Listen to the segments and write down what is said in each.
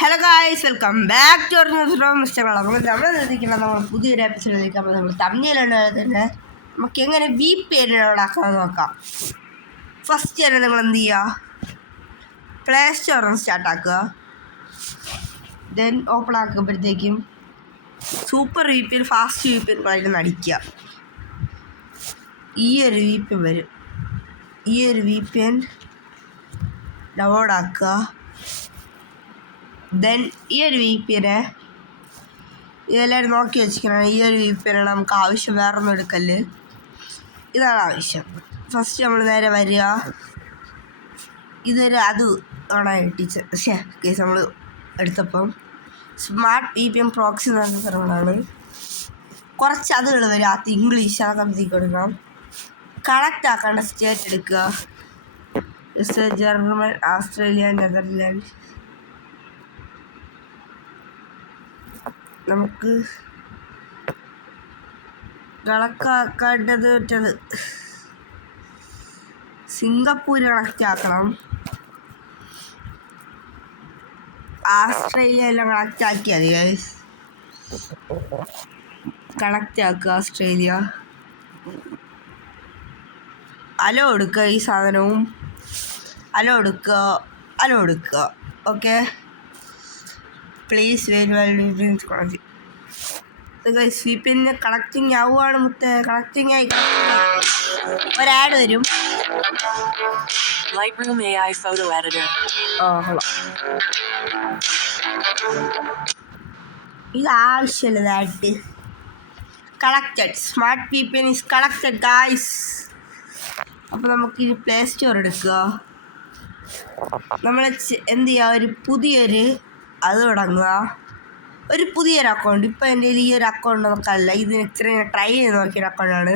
Hello guys, welcome back to mister നമ്മൾ ശ്രദ്ധിക്കണം. നമ്മൾ പുതിയൊരു എപ്പിസോഡിലേക്ക് നമ്മൾ തമിഴിലുള്ളത് തന്നെ നമുക്ക് എങ്ങനെ VPN ഉണ്ടാക്കാമെന്ന് നോക്കാം. ഫസ്റ്റ് തന്നെ നിങ്ങൾ എന്ത് ചെയ്യുക, പ്ലേ സ്റ്റോർ ഒന്ന് സ്റ്റാർട്ടാക്കുക. ദെൻ ഓപ്പൺ ആക്കുമ്പോഴത്തേക്കും സൂപ്പർ VPN, ഫാസ്റ്റ് VPN കളായിട്ട് അടിക്കുക. ഈ ഒരു VPN വരും. ഈ ഒരു VPN ഡൗൺലോഡ് ആക്കുക. ദെൻ ഈ ഒരു VPN ഇതെല്ലാവരും നോക്കി വെച്ചിരിക്കണം. ഈ ഒരു VPN നമുക്ക് ആവശ്യം, വേറൊന്നും എടുക്കല്. ഇതാണ് ആവശ്യം. ഫസ്റ്റ് നമ്മൾ നേരെ വരിക. ഇതൊരു അത് ഓണായിട്ട് കേസ് നമ്മൾ എടുത്തപ്പം സ്മാർട്ട് VPN പ്രോക്സി എന്ന് പറഞ്ഞ സ്ഥലങ്ങളാണ്. കുറച്ച് അതുകൾ വരും. അത് ഇംഗ്ലീഷ്, അതൊക്കെ നമുക്ക് കൊടുക്കണം. കണക്റ്റ് ആക്കേണ്ട സ്റ്റേറ്റ് എടുക്കുക. German, Australia, Netherland. നമുക്ക് കണക്കാക്കേണ്ടത് മറ്റത് സിംഗപ്പൂർ കണക്റ്റ് ആക്കണം. ഓസ്ട്രേലിയ എല്ലാം കണക്റ്റ് ആക്കിയാൽ മതി ഗൈസ്. കണക്റ്റ് ആക്കുക ഓസ്ട്രേലിയ. അലോ എടുക്കുക. ഈ സാധനവും അലോ എടുക്കുക. Okay, please wait. VPN connecting ആവുകയാണ് മുത്തേ. കണക്റ്റിംഗ് ആയി ഒരു ആഡ് വരും. Lightroom AI photo editor. ഇത് ആവശ്യമുള്ളതായിട്ട് connected. Smart VPN is connected guys. അപ്പോൾ നമുക്കിത് പ്ലേ സ്റ്റോർ എടുക്കുക. നമ്മൾ എന്ത് ചെയ്യുക, ഒരു പുതിയൊരു അത് തുടങ്ങുക. ഒരു പുതിയൊരു അക്കൗണ്ട്. ഇപ്പോൾ എൻ്റെ കയ്യിൽ ഈ ഒരു അക്കൗണ്ട് നോക്കാനല്ല, ഇത് ഇത്രയും ട്രൈ ചെയ്ത് നോക്കിയൊരു അക്കൗണ്ടാണ്.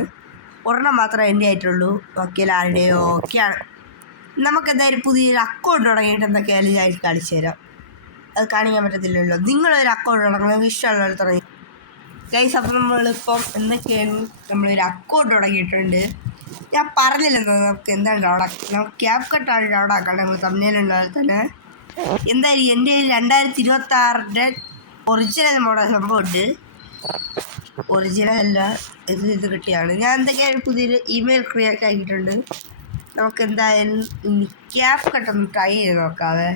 ഒരെണ്ണം മാത്രമേ എൻ്റെ ആയിട്ടുള്ളൂ, ബാക്കിയാൽ ആരുടെയോ ഒക്കെയാണ്. നമുക്കെന്തായാലും പുതിയൊരു അക്കൗണ്ട് തുടങ്ങിയിട്ട് എന്തൊക്കെയായാലും ഞാൻ കാണിച്ചു തരാം. അത് കാണിക്കാൻ പറ്റത്തില്ലല്ലോ. നിങ്ങളൊരു അക്കൗണ്ട് തുടങ്ങണം, ഇഷ്ടമുള്ളവർ തുടങ്ങി ഗൈസ്. അപ്പോൾ നമ്മളിപ്പം എന്തൊക്കെയാണ്, നമ്മളൊരു അക്കൗണ്ട് തുടങ്ങിയിട്ടുണ്ട്. ഞാൻ പറഞ്ഞില്ലെന്നോ നമുക്ക് എന്താണ് നമുക്ക് CapCut ഡൗൺലോഡാക്കാൻ നമ്മൾ തമിഴിലുണ്ടായാൽ തന്നെ. എന്തായാലും എൻ്റെ 2026 ഒറിജിനൽ മോഡൽ സംഭവമുണ്ട്. ഒറിജിനൽ അല്ല, ഇത് കിട്ടിയാണ്. ഞാൻ എന്തൊക്കെയാണ് പുതിയൊരു ഇമെയിൽ ക്രിയേറ്റ് ആക്കിയിട്ടുണ്ട്. നമുക്ക് എന്തായാലും ഇനി CapCut ഒന്ന് ട്രൈ ചെയ്ത് നോക്കാവേ.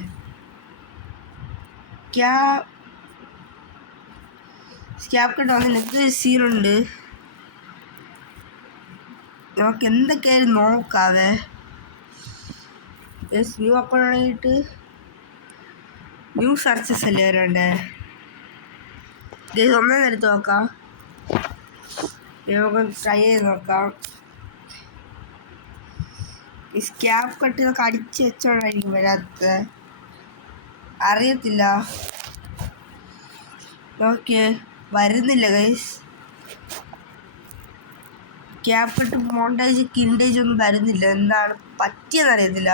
CapCut വന്നിട്ട് സീനുണ്ട്. നമുക്ക് എന്തൊക്കെയായാലും നോക്കാവേ. ന്യൂ അക്കൗണ്ട് ആണെങ്കിൽ ന്യൂ സെർച്ചസ് അല്ലേ വരണ്ടേ. ഒന്നും എടുത്ത് നോക്കാം. നമുക്ക് ട്രൈ ചെയ്ത് നോക്കാം. ഈ CapCut ഇതൊക്കെ അടിച്ച് വെച്ചോണ്ടായിരിക്കും വരാത്തത്, അറിയത്തില്ല. ഓക്കെ, വരുന്നില്ല ഗൈസ്. CapCut മോണ്ടേജ് കിൻഡേജ് ഒന്നും വരുന്നില്ല. എന്താണ് പറ്റിയെന്നറിയത്തില്ല.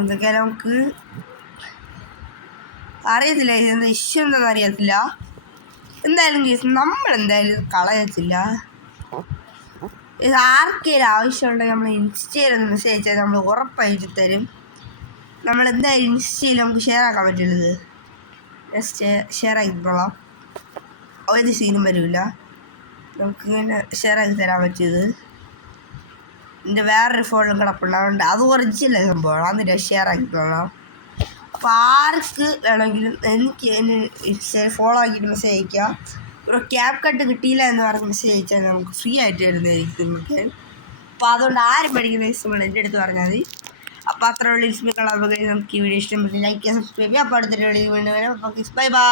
എന്തൊക്കെയാലും നമുക്ക് അറിയത്തില്ല, ഇതെന്താ ഇഷ്യൂ എന്താണെന്ന് അറിയത്തില്ല. എന്തായാലും കേസ് നമ്മളെന്തായാലും കളയത്തില്ല. ഇത് ആർക്കെങ്കിലും ആവശ്യമുണ്ടെങ്കിൽ നമ്മൾ ഇൻസ്റ്റയിൽ ഒന്ന് മെസ്സേജ് അയച്ചാൽ നമ്മൾ ഉറപ്പായിട്ട് തരും. നമ്മളെന്തായാലും ഇൻസ്റ്റയിൽ നമുക്ക് ഷെയർ ആക്കാൻ പറ്റുള്ളത് ഷെയർ ആക്കിക്കോളാം. ഒരു സീനും വരില്ല. നമുക്കിങ്ങനെ ഷെയർ ആക്കി തരാൻ പറ്റിയത്. എൻ്റെ വേറൊരു ഫോണിലും കിടപ്പുണ്ടാവുന്നുണ്ട്, അത് ഒറിജിനൽ സംഭവമാണ്. അതിൻ്റെ ഷെയർ ആക്കിക്കോളാം. അപ്പോൾ ആർക്ക് വേണമെങ്കിലും എനിക്ക് എന്നെ ഫോളോ ആക്കിയിട്ട് മെസ്സേജ് അയക്കുക. ഒരു CapCut കിട്ടിയില്ല എന്ന് പറഞ്ഞ് മെസ്സേജ് അയച്ചാൽ നമുക്ക് ഫ്രീ ആയിട്ട് വരുന്നതായിരിക്കും നമുക്ക്. അപ്പോൾ അതുകൊണ്ട് ആരും പഠിക്കുന്ന ഇഷ്ടമാണ് എൻ്റെ അടുത്ത് പറഞ്ഞാൽ മതി. അപ്പോൾ അത്ര ഉള്ള ഇഷ്ടമുള്ള നമുക്ക് ഈ വീഡിയോ ഇഷ്ടപ്പെട്ട് ലൈക്ക് ചെയ്യാൻ, സബ്സ്ക്രൈബ് ചെയ്യുക. അപ്പോൾ അടുത്തൊരു വീഡിയോ വീണ്ടും വരാം. Bye bye.